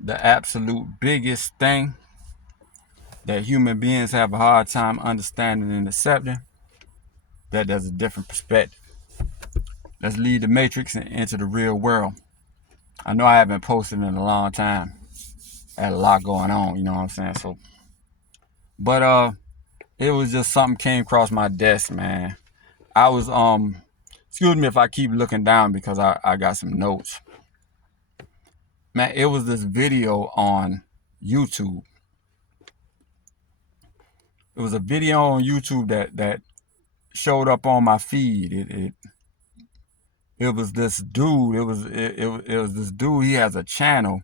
the absolute biggest thing that human beings have a hard time understanding and accepting, that there's a different perspective. Let's leave the matrix and enter the real world. I know I haven't posted in a long time. I had a lot going on, you know what I'm saying? So, but it was just something came across my desk, man. I was excuse me if I keep looking down because I got some notes. Man, it was this video on YouTube. It was a video on YouTube that showed up on my feed. It was this dude. It was this dude. He has a channel,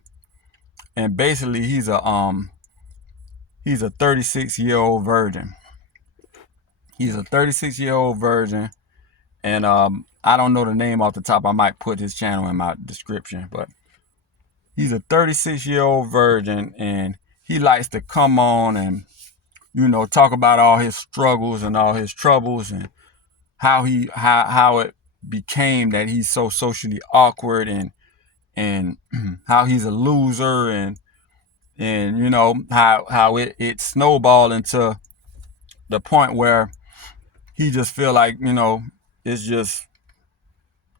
and basically he's a 36-year-old virgin. He's a 36-year-old virgin, and I don't know the name off the top. I might put his channel in my description, but he's a 36-year-old virgin, and he likes to come on and talk about all his struggles and all his troubles and how it became that he's so socially awkward and how he's a loser and how it snowballed into the point where he just feel like it's just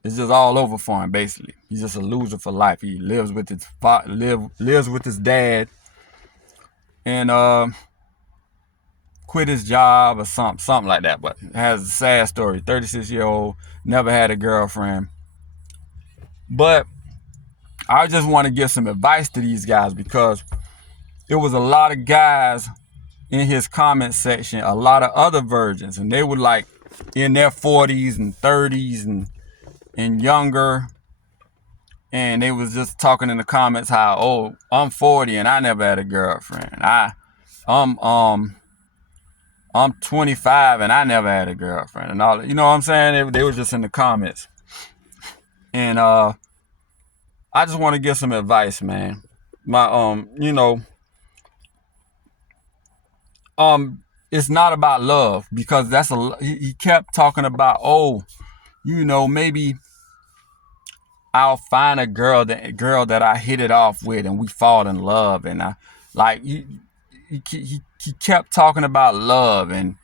it's just all over for him. Basically, he's just a loser for life. He lives with his dad and quit his job or something like that. But it has a sad story. 36-year-old, never had a girlfriend. But I just want to give some advice to these guys, because there was a lot of guys in his comment section, a lot of other virgins, and they were like in their 40s and 30s and younger, and they was just talking in the comments how, oh, I'm 40 and I never had a girlfriend. I'm 25 and I never had a girlfriend and all. You know what I'm saying? They were just in the comments, and I just want to give some advice, man. My it's not about love, because he kept talking about, oh, maybe I'll find a girl that I hit it off with and we fall in love, and I like he kept talking about love and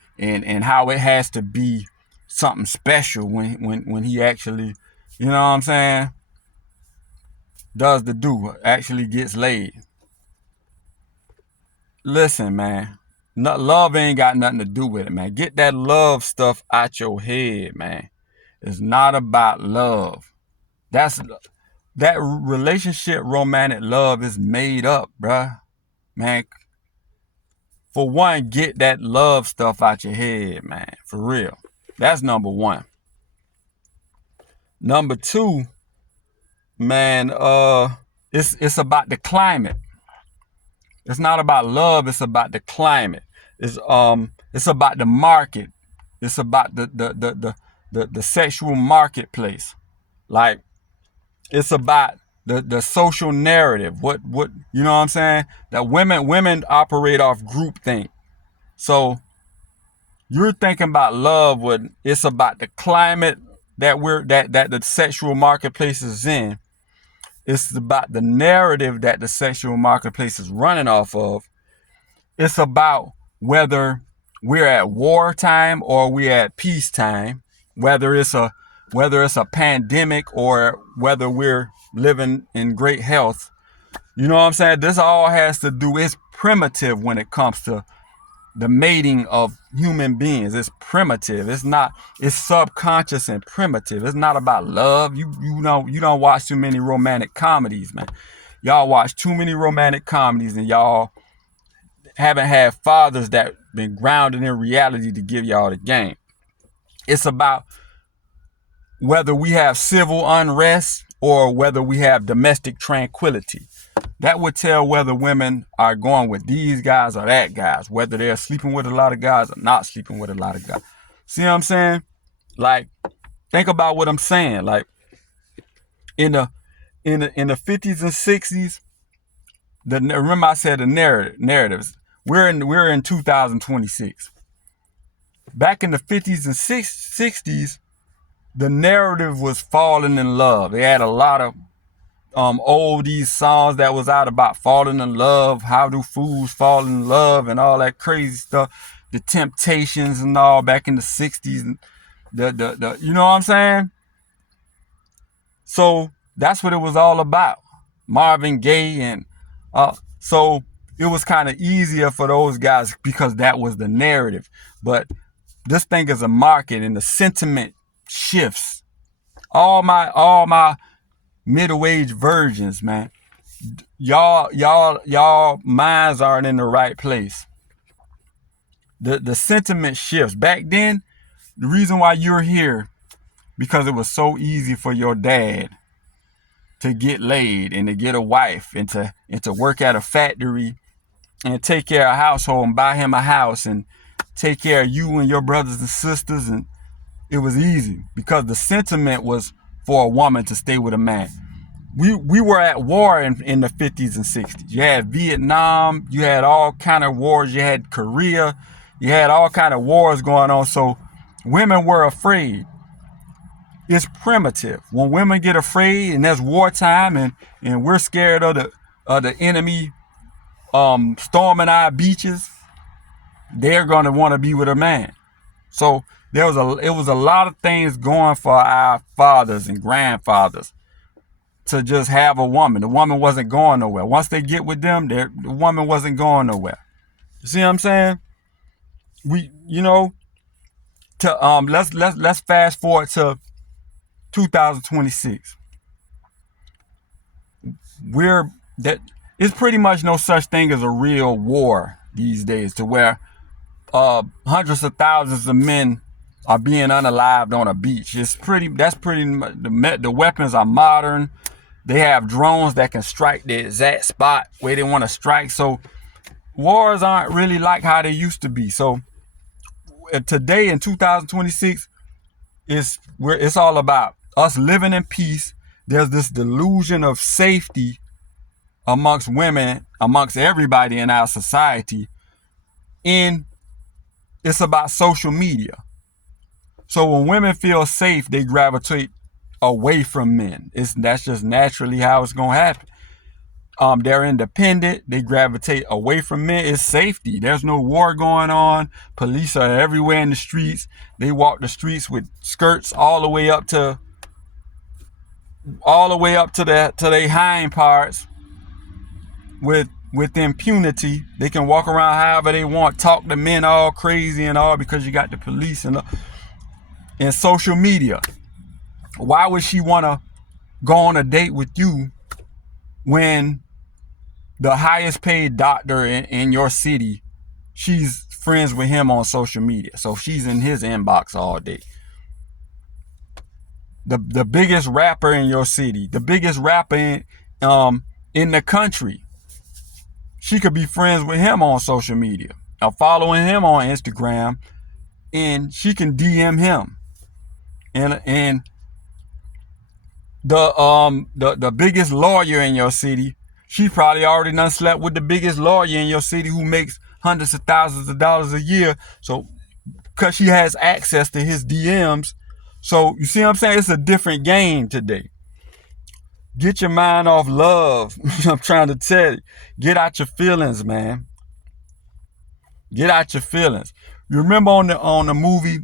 how it has to be something special when he actually, you know what I'm saying, does the do, actually gets laid. Listen, man, love ain't got nothing to do with it, man. Get that love stuff out your head, man. It's not about love. That relationship, romantic love is made up, bruh. Man, for one, get that love stuff out your head, man. For real. That's number one. Number two, man, it's about the climate. It's not about love, it's about the climate. It's about the market. It's about the sexual marketplace. Like, it's about the social narrative. What you know what I'm saying? That women operate off groupthink. So you're thinking about love when it's about the climate that the sexual marketplace is in. It's about the narrative that the sexual marketplace is running off of. It's about whether we're at wartime or we're at peacetime, whether it's a pandemic or whether we're living in great health. You know what I'm saying? This all has to do, it's primitive when it comes to the mating of human beings. It's primitive. It's subconscious and primitive. It's not about love. You don't watch too many romantic comedies, man. Y'all watch too many romantic comedies and y'all haven't had fathers that been grounded in reality to give y'all the game. It's about whether we have civil unrest or whether we have domestic tranquility. That would tell whether women are going with these guys or that guys, whether they're sleeping with a lot of guys or not sleeping with a lot of guys. See what I'm saying? Like, think about what I'm saying. Like, in the 50s and 60s, remember I said the narratives. We're in 2026. Back in the 50s and 60s, the narrative was falling in love. They had a lot of these songs that was out about falling in love, how do fools fall in love, and all that crazy stuff, the Temptations and all back in the 60s, and the you know what I'm saying? So that's what it was all about. Marvin Gaye, and so it was kind of easier for those guys because that was the narrative. But this thing is a market, and the sentiment shifts. All my middle-aged virgins, man, y'all minds aren't in the right place. The sentiment shifts. Back then, the reason why you're here, because it was so easy for your dad to get laid and to get a wife and to work at a factory and take care of a household and buy him a house and take care of you and your brothers and sisters. And it was easy because the sentiment was for a woman to stay with a man. We were at war in the 50s and 60s. You had Vietnam, you had all kind of wars, you had Korea, you had all kind of wars going on. So women were afraid. It's primitive. When women get afraid and there's wartime and we're scared of the enemy storming our beaches, they're gonna want to be with a man. So it was a lot of things going for our fathers and grandfathers to just have a woman. The woman wasn't going nowhere. Once they get with them, the woman wasn't going nowhere. You see what I'm saying? Let's fast forward to 2026. It's pretty much no such thing as a real war these days, to where hundreds of thousands of men are being unalived on a beach. The weapons are modern. They have drones that can strike the exact spot where they want to strike. So wars aren't really like how they used to be. So today in 2026, it's all about us living in peace. There's this delusion of safety amongst women, amongst everybody in our society. And it's about social media. So when women feel safe, they gravitate away from men. That's just naturally how it's gonna happen. They're independent. They gravitate away from men. It's safety. There's no war going on. Police are everywhere in the streets. They walk the streets with skirts all the way up to their hind parts with impunity. They can walk around however they want, talk to men all crazy and all, because you got the police and social media. Why would she want to go on a date with you when the highest paid doctor in your city, she's friends with him on social media? So she's in his inbox all day. The biggest rapper in your city, the biggest rapper in the country, she could be friends with him on social media or following him on Instagram, and she can DM him. And the biggest lawyer in your city, she probably already done slept with the biggest lawyer in your city who makes hundreds of thousands of dollars a year. So because she has access to his DMs. So you see what I'm saying? It's a different game today. Get your mind off love. I'm trying to tell you. Get out your feelings, man. Get out your feelings. You remember on the movie,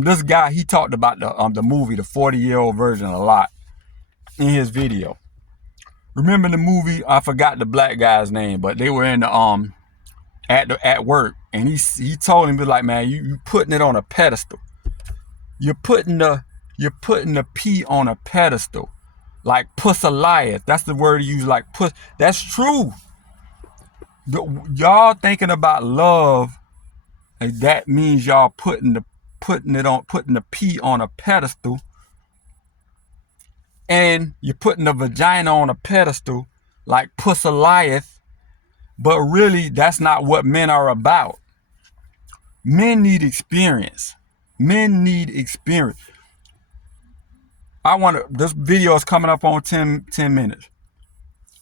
this guy, he talked about the movie, the 40-year-old virgin, a lot in his video. Remember the movie? I forgot the black guy's name, but they were in the at work, and he told him, be like, man, you putting it on a pedestal. You're putting the P on a pedestal, like pussaliath. That's the word he used, like puss. That's true. Y'all thinking about love, and that means y'all putting the P on a pedestal, and you're putting the vagina on a pedestal, like pussaliath. But really, that's not what men are about. Men need experience. Men need experience. This video is coming up on 10 minutes.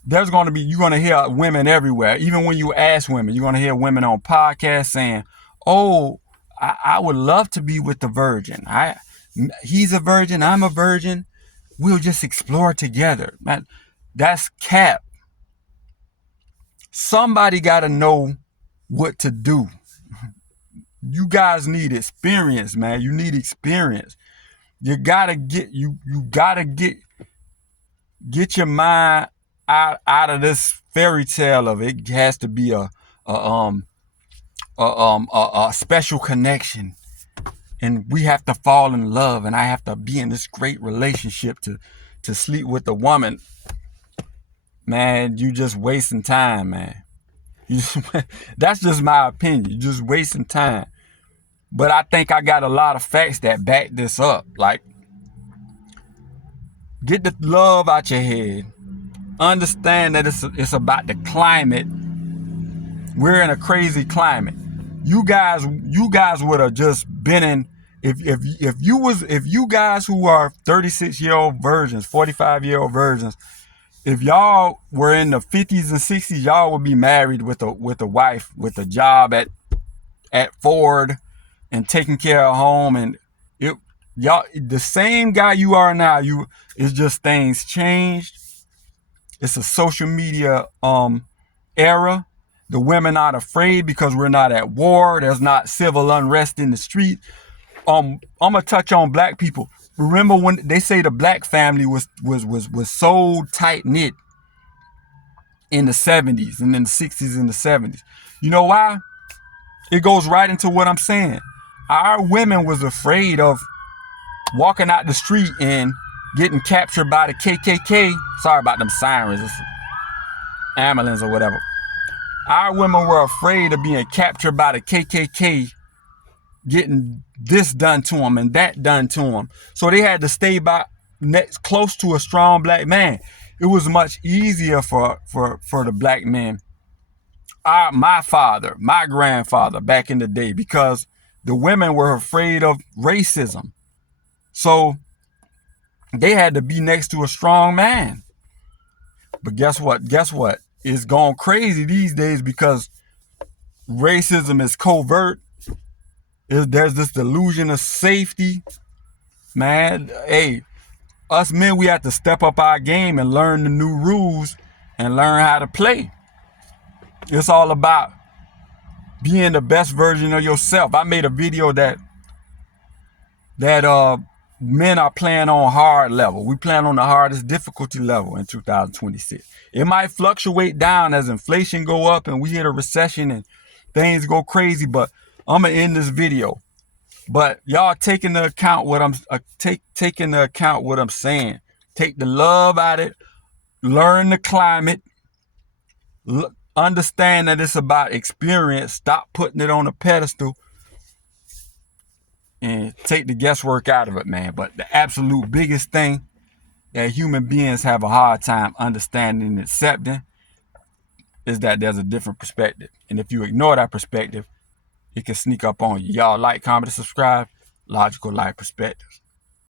You're going to hear women everywhere. Even when you ask women, you're going to hear women on podcasts saying, oh, I would love to be with the virgin. He's a virgin, I'm a virgin. We'll just explore together. Man, That's cap. Somebody got to know what to do. You guys need experience, man. You need experience. You gotta get get your mind out of this fairy tale of it. Has to be a special connection, and we have to fall in love, and I have to be in this great relationship to sleep with a woman. Man, you just wasting time, man. That's just my opinion. You're just wasting time. But I think I got a lot of facts that back this up. Like, get the love out your head. Understand that it's about the climate. We're in a crazy climate. You guys would have just been in, if you guys who are 36-year-old virgins, 45-year-old virgins, if y'all were in the 50s and 60s, y'all would be married with a wife with a job at Ford and taking care of home, and y'all the same guy you are now. It's just things changed. It's a social media era. The women aren't afraid because we're not at war. There's not civil unrest in the street. I'm gonna touch on black people. Remember when they say the black family was so tight knit in the 70s and in the 60s and the 70s? You know why? It goes right into what I'm saying. Our women was afraid of walking out the street and getting captured by the KKK. Sorry about them sirens. It's ambulance or whatever. Our women were afraid of being captured by the KKK, getting this done to them and that done to them. So they had to stay close to a strong black man. It was much easier for the black men. My father, my grandfather back in the day, because the women were afraid of racism. So they had to be next to a strong man. But guess what? It's gone crazy these days because racism is covert. There's this delusion of safety. Man, hey, us men, we have to step up our game and learn the new rules and learn how to play. It's all about being the best version of yourself. I made a video that men are playing on hard level. We playing on the hardest difficulty level in 2026. It might fluctuate down as inflation go up and we hit a recession and things go crazy, but I'm gonna end this video. But y'all take into account what I'm saying. Take the love out of it. Learn the climate. Understand that it's about experience. Stop putting it on a pedestal. And take the guesswork out of it, man. But the absolute biggest thing that human beings have a hard time understanding and accepting is that there's a different perspective. And if you ignore that perspective, it can sneak up on you. Y'all like, comment, and subscribe. Logical Life Perspectives.